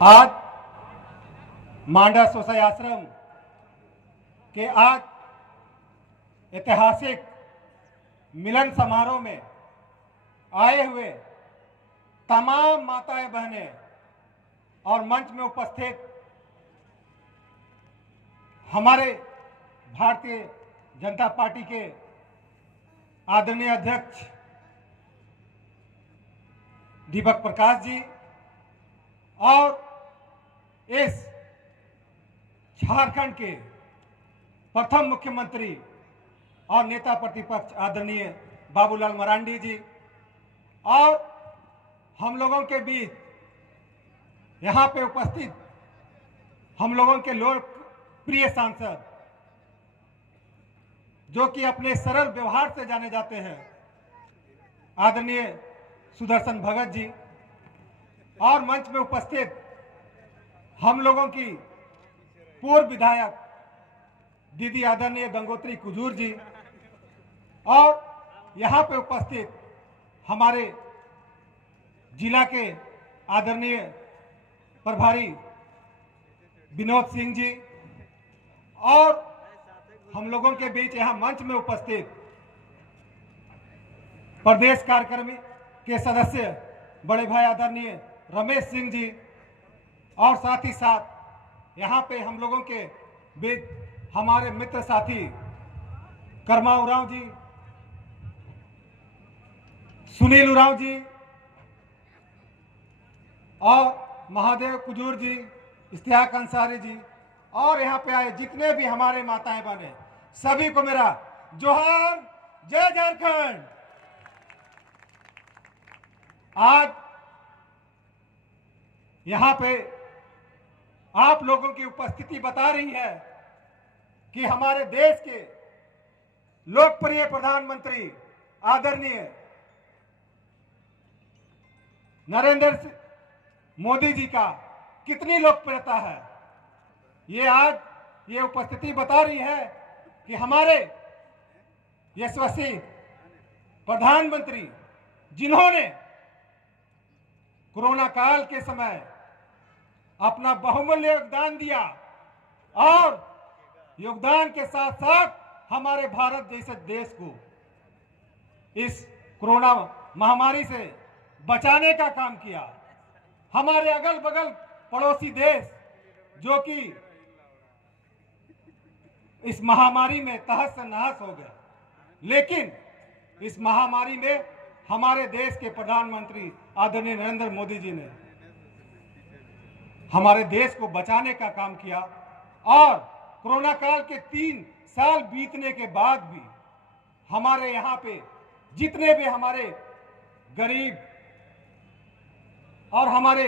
आज मांडा सोसाई आश्रम के आज ऐतिहासिक मिलन समारोह में आए हुए तमाम माताएं बहनें और मंच में उपस्थित हमारे भारतीय जनता पार्टी के आदरणीय अध्यक्ष दीपक प्रकाश जी और इस झारखंड के प्रथम मुख्यमंत्री और नेता प्रतिपक्ष आदरणीय बाबूलाल मरांडी जी और हम लोगों के बीच यहाँ पे उपस्थित हम लोगों के लोकप्रिय सांसद जो कि अपने सरल व्यवहार से जाने जाते हैं आदरणीय सुदर्शन भगत जी और मंच में उपस्थित हम लोगों की पूर्व विधायक दीदी आदरणीय गंगोत्री कुजूर जी और यहाँ पे उपस्थित हमारे जिला के आदरणीय प्रभारी विनोद सिंह जी और हम लोगों के बीच यहाँ मंच में उपस्थित प्रदेश कार्यक्रमी के सदस्य बड़े भाई आदरणीय रमेश सिंह जी और साथ ही साथ यहाँ पे हम लोगों के बीच हमारे मित्र साथी कर्मा उरांव जी, सुनील उरांव जी और महादेव कुजूर जी, इश्तियाक अंसारी जी और यहाँ पे आए जितने भी हमारे माताएं बहनें सभी को मेरा जोहार, जय झारखंड। आज यहाँ पे आप लोगों की उपस्थिति बता रही है कि हमारे देश के लोकप्रिय प्रधानमंत्री आदरणीय नरेंद्र मोदी जी का कितनी लोकप्रियता है। ये आज ये उपस्थिति बता रही है कि हमारे यशस्वी प्रधानमंत्री जिन्होंने कोरोना काल के समय अपना बहुमूल्य योगदान दिया और योगदान के साथ साथ हमारे भारत जैसे देश को इस कोरोना महामारी से बचाने का काम किया। हमारे अगल बगल पड़ोसी देश जो कि इस महामारी में तहस नहस हो गए, लेकिन इस महामारी में हमारे देश के प्रधानमंत्री आदरणीय नरेंद्र मोदी जी ने हमारे देश को बचाने का काम किया और कोरोना काल के 3 साल बीतने के बाद भी हमारे यहाँ पे जितने भी हमारे गरीब और हमारे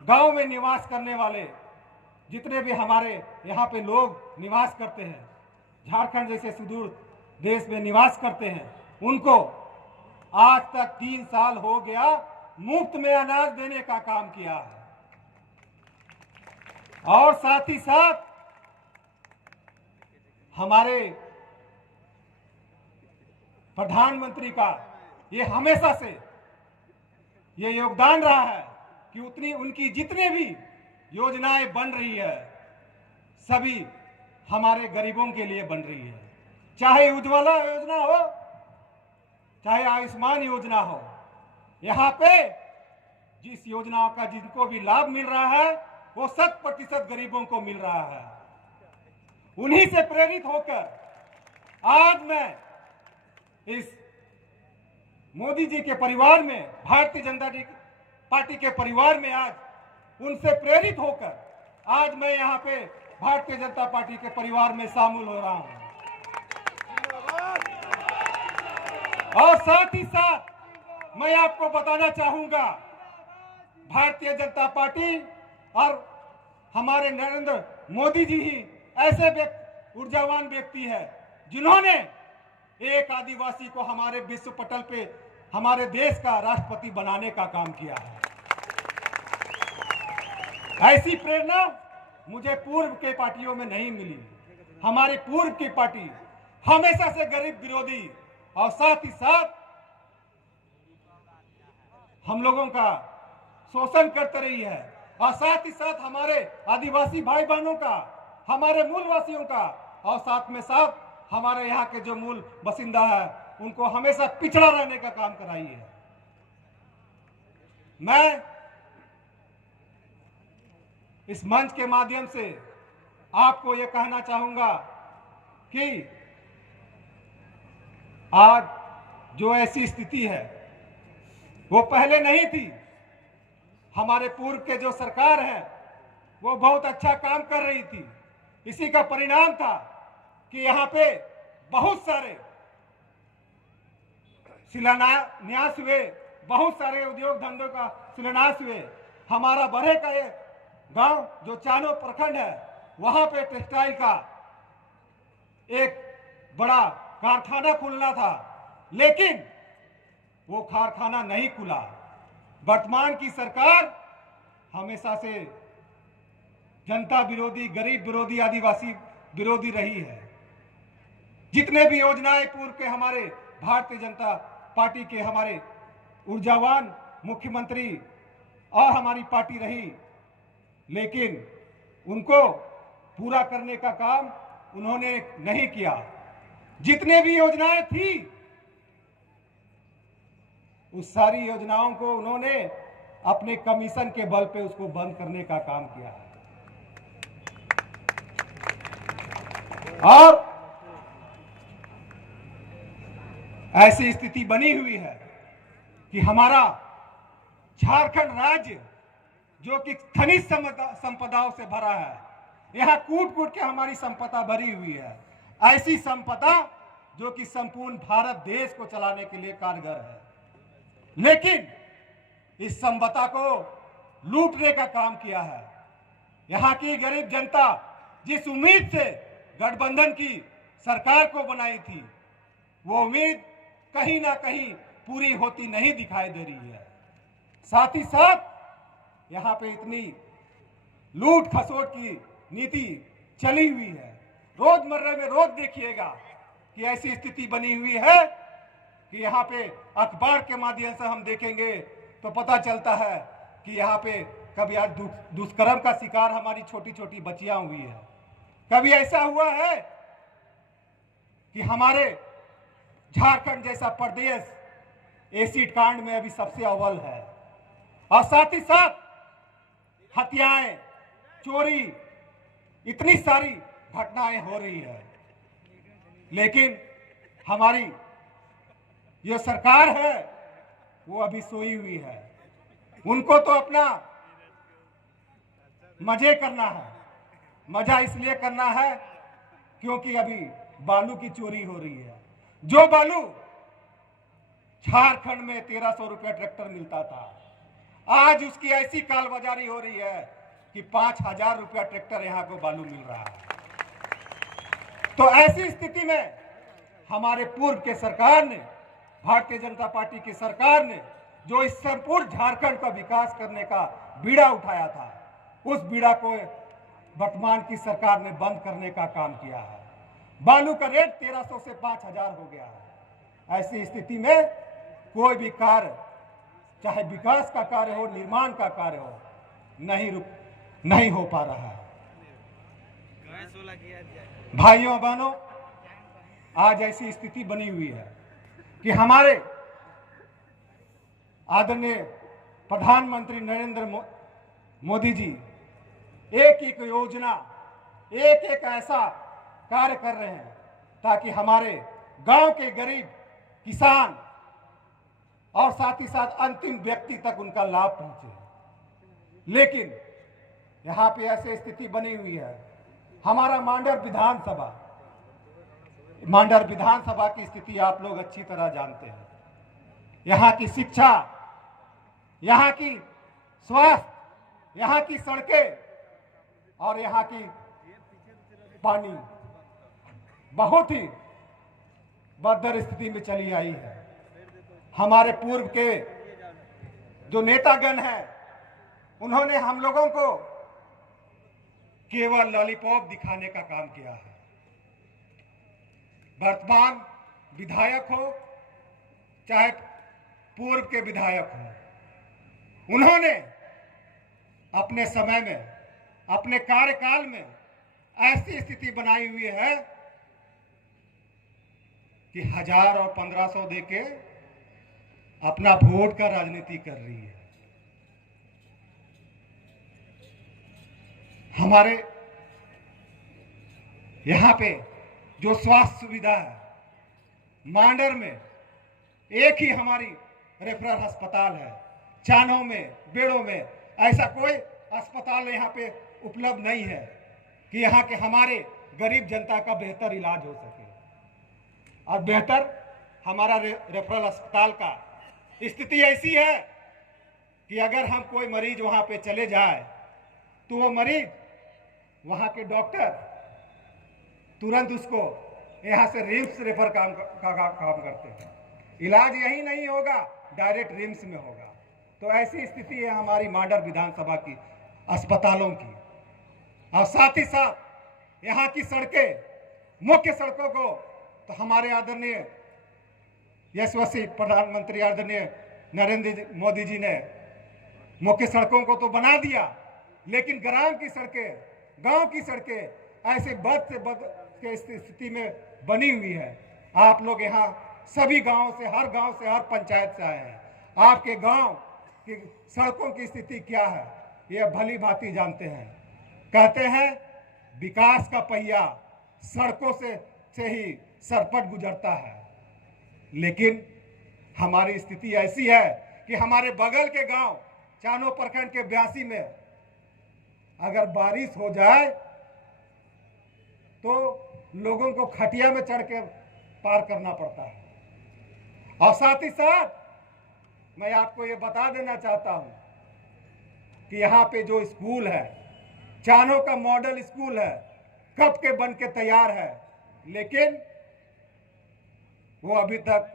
गांव में निवास करने वाले जितने भी हमारे यहाँ पे लोग निवास करते हैं, झारखंड जैसे सुदूर देश में निवास करते हैं, उनको आज तक 3 साल हो गया मुफ्त में अनाज देने का काम किया है। और साथ ही साथ हमारे प्रधानमंत्री का ये हमेशा से ये योगदान रहा है कि उतनी उनकी जितने भी योजनाएं बन रही है सभी हमारे गरीबों के लिए बन रही है। चाहे उज्ज्वला योजना हो, चाहे आयुष्मान योजना हो, यहाँ पे जिस योजनाओं का जिनको भी लाभ मिल रहा है वो 100% गरीबों को मिल रहा है। उन्हीं से प्रेरित होकर आज मैं इस मोदी जी के परिवार में, भारतीय जनता पार्टी के परिवार में आज उनसे प्रेरित होकर आज मैं यहाँ पे भारतीय जनता पार्टी के परिवार में शामिल हो रहा हूँ। और साथ ही साथ मैं आपको बताना चाहूंगा भारतीय जनता पार्टी और हमारे नरेंद्र मोदी जी ही ऐसे ऊर्जावान व्यक्ति है जिन्होंने एक आदिवासी को हमारे विश्व पटल पे हमारे देश का राष्ट्रपति बनाने का काम किया है। ऐसी प्रेरणा मुझे पूर्व के पार्टियों में नहीं मिली। हमारी पूर्व की पार्टी हमेशा से गरीब विरोधी और साथ ही साथ हम लोगों का शोषण करते रही है। और साथ ही साथ हमारे आदिवासी भाई बहनों का, हमारे मूल वासियों का, और साथ में साथ हमारे यहाँ के जो मूल बसिंदा है उनको हमेशा पिछड़ा रहने का काम कराई है। मैं इस मंच के माध्यम से आपको यह कहना चाहूंगा कि आज जो ऐसी स्थिति है वो पहले नहीं थी। हमारे पूर्व के जो सरकार है वो बहुत अच्छा काम कर रही थी। इसी का परिणाम था कि यहाँ पे बहुत सारे शिलान्यास हुए, बहुत सारे उद्योग धंधों का शिलान्यास हुए। हमारा बरहे का ये गांव जो चानो प्रखंड है वहां पे टेक्सटाइल का एक बड़ा कारखाना खुलना था, लेकिन वो कारखाना नहीं खुला। वर्तमान की सरकार हमेशा से जनता विरोधी, गरीब विरोधी, आदिवासी विरोधी रही है। जितने भी योजनाएं पूर्व के हमारे भारतीय जनता पार्टी के हमारे ऊर्जावान मुख्यमंत्री और हमारी पार्टी रही, लेकिन उनको पूरा करने का काम उन्होंने नहीं किया। जितने भी योजनाएं थी उस सारी योजनाओं को उन्होंने अपने कमीशन के बल पे उसको बंद करने का काम किया है। और ऐसी स्थिति बनी हुई है कि हमारा झारखंड राज्य जो कि खनिज संपदाओं से भरा है, यहां कूट कूट के हमारी संपदा भरी हुई है। ऐसी संपदा जो कि संपूर्ण भारत देश को चलाने के लिए कारगर है, लेकिन इस संपदा को लूटने का काम किया है। यहाँ की गरीब जनता जिस उम्मीद से गठबंधन की सरकार को बनाई थी, वो उम्मीद कहीं ना कहीं पूरी होती नहीं दिखाई दे रही है। साथ ही साथ यहाँ पे इतनी लूट खसोट की नीति चली हुई है। रोजमर्रा में रोज देखिएगा कि ऐसी स्थिति बनी हुई है कि यहाँ पे अखबार के माध्यम से हम देखेंगे तो पता चलता है कि यहाँ पे कभी आज दुष्कर्म का शिकार हमारी छोटी छोटी बच्चियां हुई है। कभी ऐसा हुआ है कि हमारे झारखंड जैसा प्रदेश एसिड कांड में अभी सबसे अव्वल है, और साथ ही साथ हत्याएं, चोरी, इतनी सारी घटनाएं हो रही है, लेकिन हमारी ये सरकार है वो अभी सोई हुई है। उनको तो अपना मजे करना है। मजा इसलिए करना है क्योंकि अभी बालू की चोरी हो रही है। जो बालू झारखंड में 1300 रुपये ट्रैक्टर मिलता था, आज उसकी ऐसी कालबाजारी हो रही है कि 5000 रुपया ट्रैक्टर यहां को बालू मिल रहा है। तो ऐसी स्थिति में हमारे पूर्व के सरकार ने, भारतीय जनता पार्टी की सरकार ने जो इस संपूर्ण झारखंड का विकास करने का बीड़ा उठाया था, उस बीड़ा को वर्तमान की सरकार ने बंद करने का काम किया है। बालू का रेट 1300 से 5000 हो गया है। ऐसी स्थिति में कोई भी कार्य, चाहे विकास का कार्य हो, निर्माण का कार्य हो, नहीं हो पा रहा है। भाइयों बहनों, आज ऐसी स्थिति बनी हुई है कि हमारे आदरणीय प्रधानमंत्री नरेंद्र मोदी जी एक एक योजना, एक एक ऐसा कार्य कर रहे हैं ताकि हमारे गांव के गरीब किसान और साथ ही साथ अंतिम व्यक्ति तक उनका लाभ पहुंचे। लेकिन यहां पे ऐसी स्थिति बनी हुई है। हमारा मांडर विधानसभा की स्थिति आप लोग अच्छी तरह जानते हैं। यहाँ की शिक्षा, यहाँ की स्वास्थ्य, यहाँ की सड़कें और यहाँ की पानी बहुत ही बदतर स्थिति में चली आई है। हमारे पूर्व के जो नेतागण हैं, उन्होंने हम लोगों को केवल लॉलीपॉप दिखाने का काम किया है। वर्तमान विधायक हो चाहे पूर्व के विधायक हो, उन्होंने अपने समय में, अपने कार्यकाल में ऐसी स्थिति बनाई हुई है कि 1000 और 1500 देके अपना वोट का राजनीति कर रही है। हमारे यहां पे जो स्वास्थ्य सुविधा है, मांडर में एक ही हमारी रेफरल अस्पताल है। चानों में, बेड़ों में ऐसा कोई अस्पताल यहां पे उपलब्ध नहीं है कि यहां के हमारे गरीब जनता का बेहतर इलाज हो सके। और बेहतर हमारा रेफरल अस्पताल का स्थिति ऐसी है कि अगर हम कोई मरीज वहां पे चले जाए तो वो मरीज, वहां के डॉक्टर तुरंत उसको यहां से रिम्स रेफर काम करते हैं। इलाज यही नहीं होगा, डायरेक्ट रिम्स में होगा। तो ऐसी स्थिति है हमारी मांडर विधानसभा की अस्पतालों की। और साथ ही साथ यहाँ की सड़कें, मुख्य सड़कों को तो हमारे आदरणीय यशस्वी प्रधानमंत्री आदरणीय नरेंद्र मोदी जी ने मुख्य सड़कों को तो बना दिया, लेकिन ग्राम की सड़कें, गांव की सड़कें ऐसे बद से बद के स्थिति में बनी हुई है। आप लोग यहाँ सभी गांव से, हर गांव से, हर पंचायत से आए हैं। आपके गांव की सड़कों की स्थिति क्या है ये भली भांति जानते हैं। कहते हैं विकास का पहिया सड़कों से ही सरपट गुजरता है, लेकिन हमारी स्थिति ऐसी है कि हमारे बगल के गांव चानो प्रखंड के 82 में अगर बारिश हो जाए तो लोगों को खटिया में चढ़ के पार करना पड़ता है। और साथ ही साथ मैं आपको ये बता देना चाहता हूं कि यहाँ पे जो स्कूल है, चानो का मॉडल स्कूल है, कब के बन के तैयार है, लेकिन वो अभी तक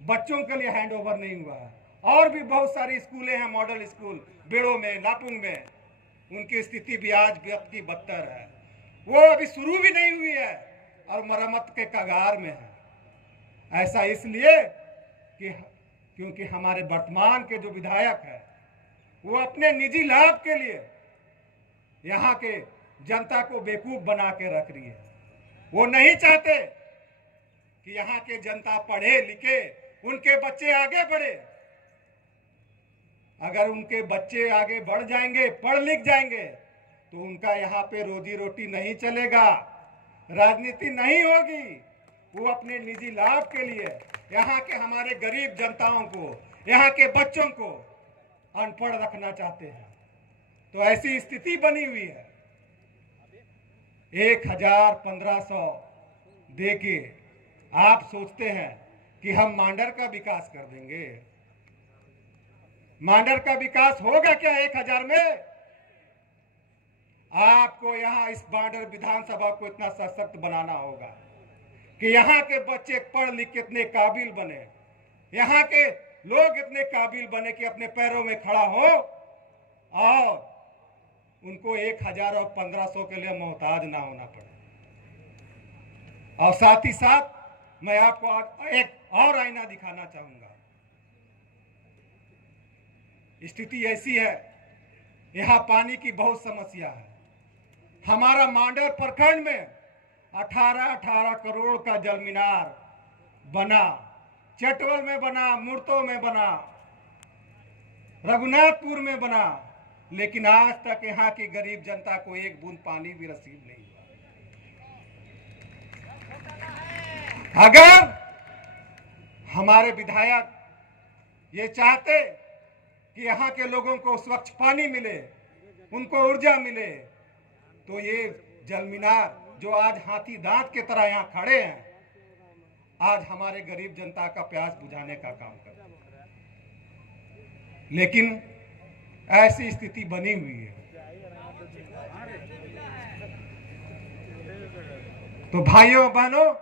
बच्चों के लिए हैंड ओवर नहीं हुआ है। और भी बहुत सारी स्कूलें हैं, मॉडल स्कूल बेड़ों में, लापुंग में, उनकी स्थिति भी आज व्यक्त की बदतर है। वो अभी शुरू भी नहीं हुई है और मरम्मत के कगार में है। ऐसा इसलिए कि क्योंकि हमारे वर्तमान के जो विधायक है वो अपने निजी लाभ के लिए यहाँ के जनता को बेवकूफ बना के रख रही है। वो नहीं चाहते कि यहाँ के जनता पढ़े लिखे, उनके बच्चे आगे बढ़े। अगर उनके बच्चे आगे बढ़ जाएंगे, पढ़ लिख जाएंगे, तो उनका यहाँ पे रोजी रोटी नहीं चलेगा, राजनीति नहीं होगी। वो अपने निजी लाभ के लिए यहाँ के हमारे गरीब जनताओं को, यहाँ के बच्चों को अनपढ़ रखना चाहते हैं। तो ऐसी स्थिति बनी हुई है। 1000-1500 देके आप सोचते हैं कि हम मांडर का विकास कर देंगे। मांडर का विकास होगा क्या 1000 में? आपको यहां इस मांडर विधानसभा को इतना सशक्त बनाना होगा कि यहाँ के बच्चे पढ़ लिख के इतने काबिल बने, यहाँ के लोग इतने काबिल बने कि अपने पैरों में खड़ा हो और उनको 1000 और 1500 के लिए मोहताज ना होना पड़े। और साथ ही साथ मैं आपको आज एक और आईना दिखाना चाहूंगा। स्थिति ऐसी है, यहाँ पानी की बहुत समस्या है। हमारा मांडर प्रखंड में 18 करोड़ का जल मीनार बना, चटवल में बना, मुर्तो में बना, रघुनाथपुर में बना, लेकिन आज तक यहाँ की गरीब जनता को एक बूंद पानी भी नसीब नहीं हुआ। अगर हमारे विधायक ये चाहते कि यहाँ के लोगों को स्वच्छ पानी मिले, उनको ऊर्जा मिले, तो ये जल मीनार जो आज हाथी दांत की तरह यहाँ खड़े हैं, आज हमारे गरीब जनता का प्यास बुझाने का काम करते हैं। लेकिन ऐसी स्थिति बनी हुई है। तो भाइयों बहनों,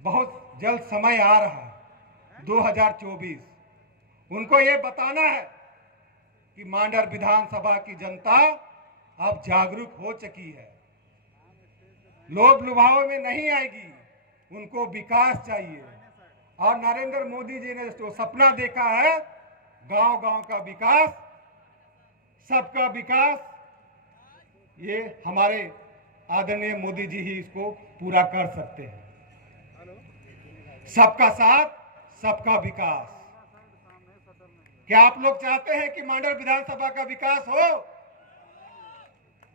बहुत जल्द समय आ रहा है 2024। उनको ये बताना है कि मांडर विधानसभा की जनता अब जागरूक हो चुकी है, लोभ लुभाव में नहीं आएगी, उनको विकास चाहिए। और नरेंद्र मोदी जी ने जो सपना देखा है गांव गांव का विकास, सबका विकास, ये हमारे आदरणीय मोदी जी ही इसको पूरा कर सकते हैं। सबका साथ, सबका विकास। क्या आप लोग चाहते हैं कि मांडर विधानसभा का विकास हो?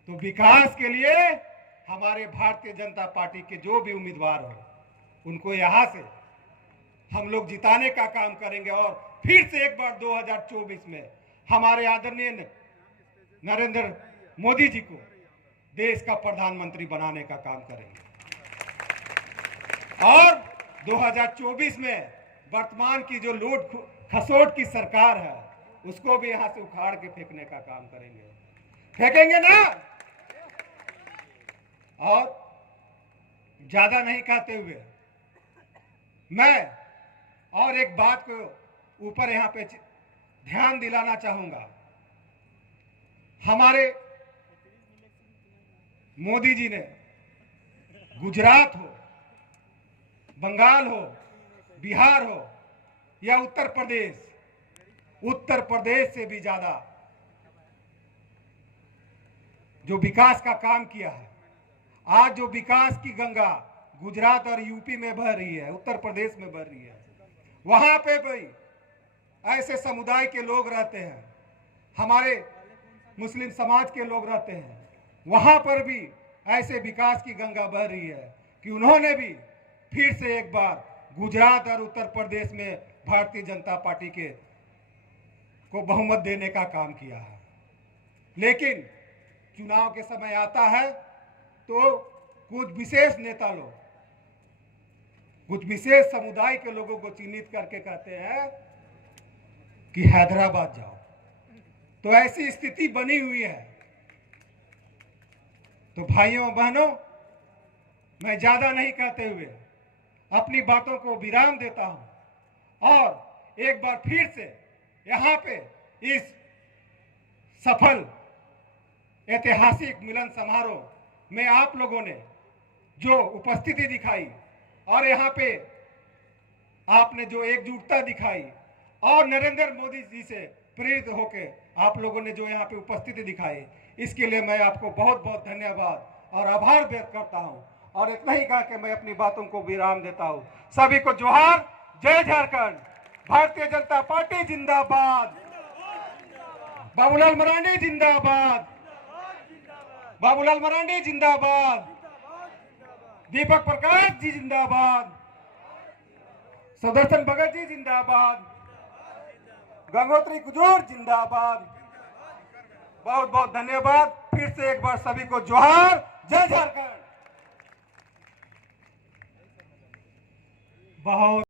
तो विकास के लिए हमारे भारतीय जनता पार्टी के जो भी उम्मीदवार हो, उनको यहां से हम लोग जिताने का काम करेंगे और फिर से एक बार 2024 में हमारे आदरणीय नरेंद्र मोदी जी को देश का प्रधानमंत्री बनाने का काम करेंगे। और 2024 में वर्तमान की जो लूट खसोट की सरकार है, उसको भी यहां से उखाड़ के फेंकने का काम करेंगे। फेंकेंगे ना? और ज्यादा नहीं कहते हुए मैं और एक बात को ऊपर यहां पे ध्यान दिलाना चाहूंगा। हमारे मोदी जी ने गुजरात हो, बंगाल हो, बिहार हो या उत्तर प्रदेश से भी ज्यादा जो विकास का काम किया है। आज जो विकास की गंगा गुजरात और यूपी में बह रही है, उत्तर प्रदेश में बह रही है, वहां पे भी ऐसे समुदाय के लोग रहते हैं, हमारे मुस्लिम समाज के लोग रहते हैं, वहां पर भी ऐसे विकास की गंगा बह रही है कि उन्होंने भी फिर से एक बार गुजरात और उत्तर प्रदेश में भारतीय जनता पार्टी के को बहुमत देने का काम किया है। लेकिन चुनाव के समय आता है तो कुछ विशेष नेता लोग, कुछ विशेष समुदाय के लोगों को चिन्हित करके कहते हैं कि हैदराबाद जाओ। तो ऐसी स्थिति बनी हुई है। तो भाइयों बहनों, मैं ज्यादा नहीं कहते हुए अपनी बातों को विराम देता हूं और एक बार फिर से यहां पे इस सफल ऐतिहासिक मिलन समारोह में आप लोगों ने जो उपस्थिति दिखाई और यहाँ पे आपने जो एकजुटता दिखाई और नरेंद्र मोदी जी से प्रेरित होकर आप लोगों ने जो यहाँ पे उपस्थिति दिखाई, इसके लिए मैं आपको बहुत बहुत धन्यवाद और आभार व्यक्त करता हूँ। और इतना ही कहा कि मैं अपनी बातों को विराम देता हूँ। सभी को जोहार, जय झारखंड, भारतीय जनता पार्टी जिंदाबाद, बाबूलाल मरांडी जिंदाबाद, बाबूलाल मरांडी जिंदाबाद, दीपक प्रकाश जी जिंदाबाद, सुदर्शन भगत जी जिंदाबाद, गंगोत्री कुजूर जिंदाबाद। बहुत बहुत धन्यवाद। फिर से एक बार सभी को जोहार, जय झारखंड। बहुत